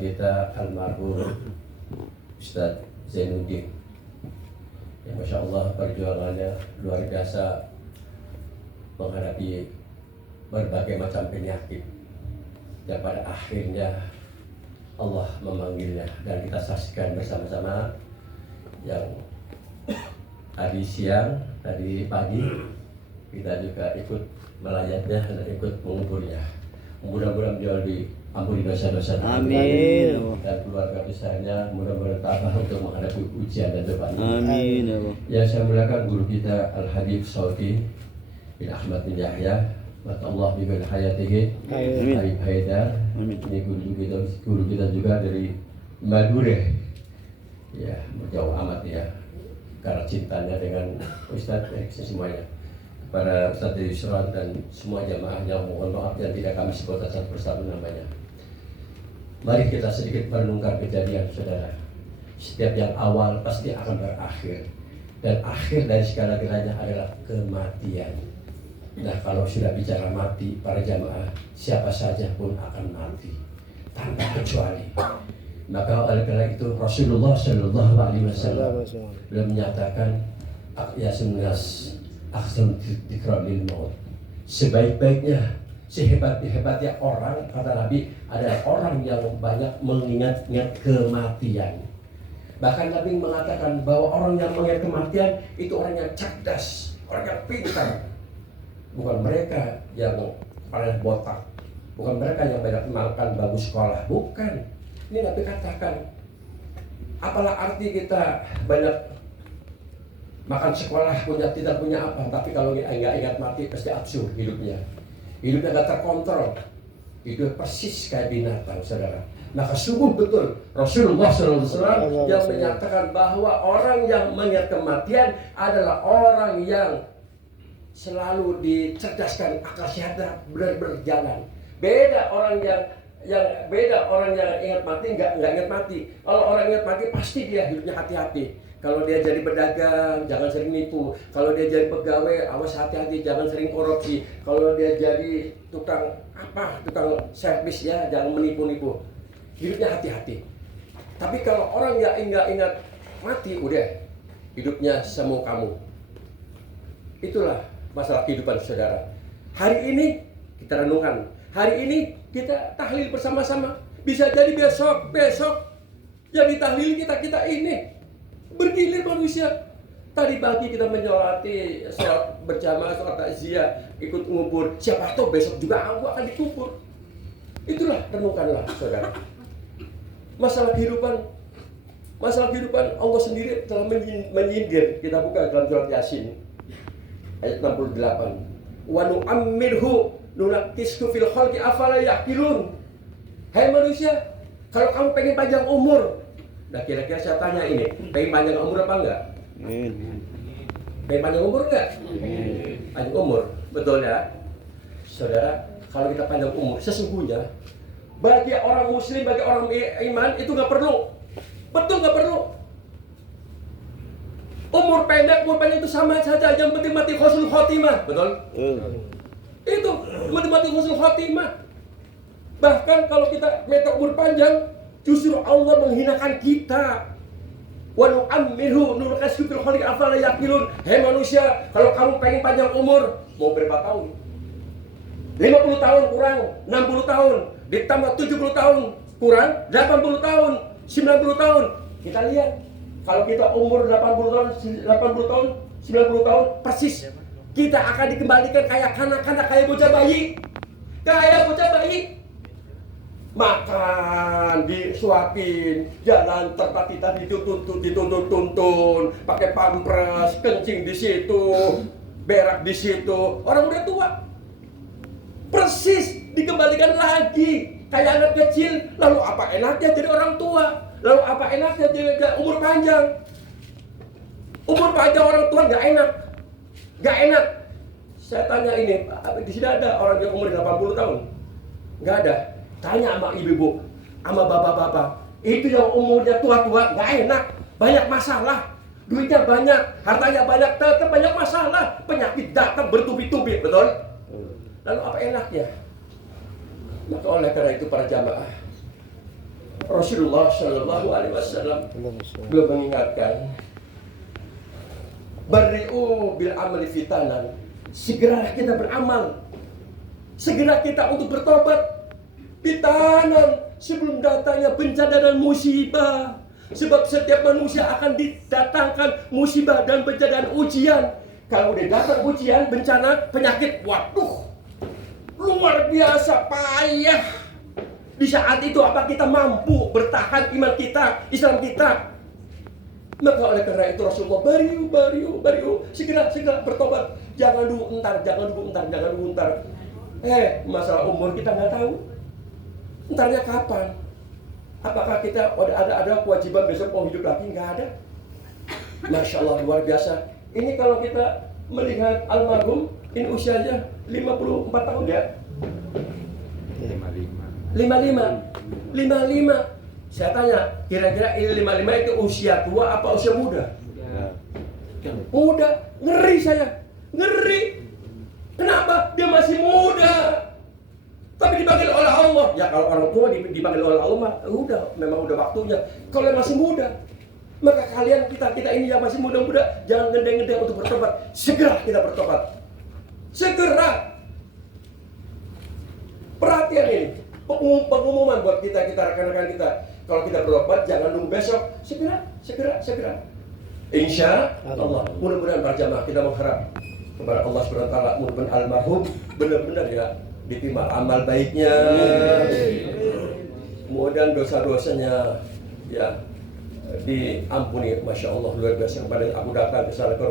kita almarhum Ustadz Zainuddin. Ya, Masya Allah, perjuangannya luar biasa menghadapi berbagai macam penyakit. Dan pada akhirnya Allah memanggilnya, dan kita saksikan bersama-sama yang tadi siang, tadi pagi kita juga ikut melayatnya dan ikut menguburnya. Mudah-mudahan beliau diampuni dosa-dosanya. Amin. Dan keluarga besarnya mudah-mudahan tabah untuk menghadapi ujian dan cobaan. Amin. Yang saya muliakan guru kita Al-Habib Sauti bin Ahmad bin Yahya, Allah bibir hayatihi, Habib Haidar. Ini guru kita juga dari Madura. Ya, jauh amat ya, karena cintanya dengan Ustadz semuanya. Para Ustadz Yusran dan semua jamaah yang mohon maaf yang tidak kami sebut satu persatu namanya. Mari kita sedikit merenungkan kejadian, saudara. Setiap yang awal pasti akan berakhir, dan akhir dari segala-galanya adalah kematian. Nah, kalau sudah bicara mati, para jamaah, siapa saja pun akan mati tanpa kecuali. Maka oleh karena itu Rasulullah Shallallahu Alaihi Wasallam beliau menyatakan, "Yasunnas akhsan tikramil maut." Sebaik-baiknya, sehebat-hebatnya orang, kata Nabi, adalah orang yang banyak mengingat-ingat kematian. Bahkan Nabi mengatakan bahwa orang yang mengingat kematian itu orang yang cerdas, orang yang pintar. Bukan mereka yang paling botak, bukan mereka yang banyak makan bagus sekolah, bukan. Ini Nabi katakan, apalah arti kita banyak makan sekolah, tidak punya apa, tapi kalau nggak ingat mati pasti absurd hidupnya. Hidupnya nggak terkontrol, hidup persis kayak binatang, saudara. Maka sungguh betul Rasulullah SAW yang menyatakan bahwa orang yang mengingat kematian adalah orang yang selalu dicerdaskan, akal sehatnya berjalan. Beda orang yang ingat mati, nggak ingat mati. Kalau orang ingat mati pasti dia hidupnya hati-hati. Kalau dia jadi pedagang, jangan sering nipu. Kalau dia jadi pegawai, awas hati-hati, jangan sering korupsi. Kalau dia jadi tukang servis, ya jangan menipu-nipu. Hidupnya hati-hati. Tapi kalau orang yang nggak ingat mati, udah hidupnya semu kamu. Itulah masalah kehidupan saudara. Hari ini kita renungkan, hari ini kita tahlil bersama-sama. Bisa jadi besok yang ditahlil kita ini bergilir manusia. Tadi pagi kita menyolati sholat berjamaah, sholat takziah, ikut ngubur. Siapa tahu besok juga aku akan dikubur. Itulah, renungkanlah saudara. Masalah kehidupan Allah sendiri telah menyindir. Kita buka dalam surat Yasin ayat 68. Wa nu'ammirhu nunakisku fil khalqi afala yaqilun. Hai manusia, kalau kamu pengen panjang umur, nah kira-kira saya tanya ini, pengen panjang umur apa enggak? Pengen panjang umur enggak? Panjang umur, betul ya? Saudara, kalau kita panjang umur, sesungguhnya bagi orang muslim, bagi orang iman itu nggak perlu. Betul, nggak perlu. Umur pendek itu sama saja. Yang penting mati husnul khotimah. Betul? Itu mati husnul khotimah. Bahkan kalau kita minta umur panjang, justru Allah menghinakan kita. Wa nu'ammirhu nunakishu fil khalqi afala yaqilun. Hei manusia, kalau kamu pengen panjang umur, mau berapa tahun? 50 tahun kurang, 60 tahun, ditambah 70 tahun kurang, 80 tahun, 90 tahun. Kita lihat, kalau kita umur 80 tahun, 90 tahun, persis kita akan dikembalikan kayak kanak-kanak, kayak bocah bayi. Kayak bocah bayi. Makan, disuapin, jalan tempat kita dituntun, pakai pampres, kencing di situ, berak di situ. Orang udah tua. Persis dikembalikan lagi kayak anak kecil. Lalu apa enaknya jadi orang tua? Lalu apa enaknya jadi umur panjang? Umur panjang orang tua nggak enak. Saya tanya ini, di sini ada orang yang umur 80 tahun? Nggak ada. Tanya sama ibu-ibu, sama bapak-bapak. Itu yang umurnya tua-tua nggak enak, banyak masalah. Duitnya banyak, hartanya banyak, tetap banyak masalah. Penyakit datang bertubi-tubi, betul? Lalu apa enaknya? Maka oleh karena itu para jamaah, Rasulullah Shallallahu Alaihi Wasallam beliau mengingatkan, bari'u bil amali fitanan, segeralah kita beramal, segera kita untuk bertobat. Fitanan, sebelum datangnya bencana dan musibah. Sebab setiap manusia akan didatangkan musibah dan bencana dan ujian. Kalau udah datang ujian, bencana, penyakit, waduh, luar biasa payah. Di saat itu apa kita mampu bertahan iman kita, Islam kita? Maka oleh karena itu Rasulullah bariu, segera bertobat. Jangan nunggu entar. Masalah umur kita nggak tahu. Entarnya kapan? Apakah kita ada kewajiban besok mau hidup lagi? Nggak ada. Masya Allah, luar biasa. Ini kalau kita melihat almarhum, ini usianya 54 tahun ya? 55. Saya tanya, kira-kira ini 55 itu usia tua apa usia muda? Muda. Ngeri saya. Ngeri. Kenapa? Dia masih muda. Tapi dipanggil oleh Allah. Ya kalau orang tua dipanggil oleh Allah mah memang udah waktunya. Kalau yang masih muda, maka kalian kita ini yang masih muda-muda jangan ngedeng-ngedeng untuk bertobat. Segera kita bertobat. Segera. Perhatian ini. Pengumuman buat kita rekan-rekan kita. Kalau kita bertobat jangan nunggu besok. Segera. Insya Allah. Mudah-mudahan para jamaah kita mengharap kepada Allah SWT, mudah-mudahan almarhum benar-benar ya diterima amal baiknya. Kemudian dosa-dosanya ya diampuni. Masya Allah, luar biasa. Kemarin aku datang ke sana ke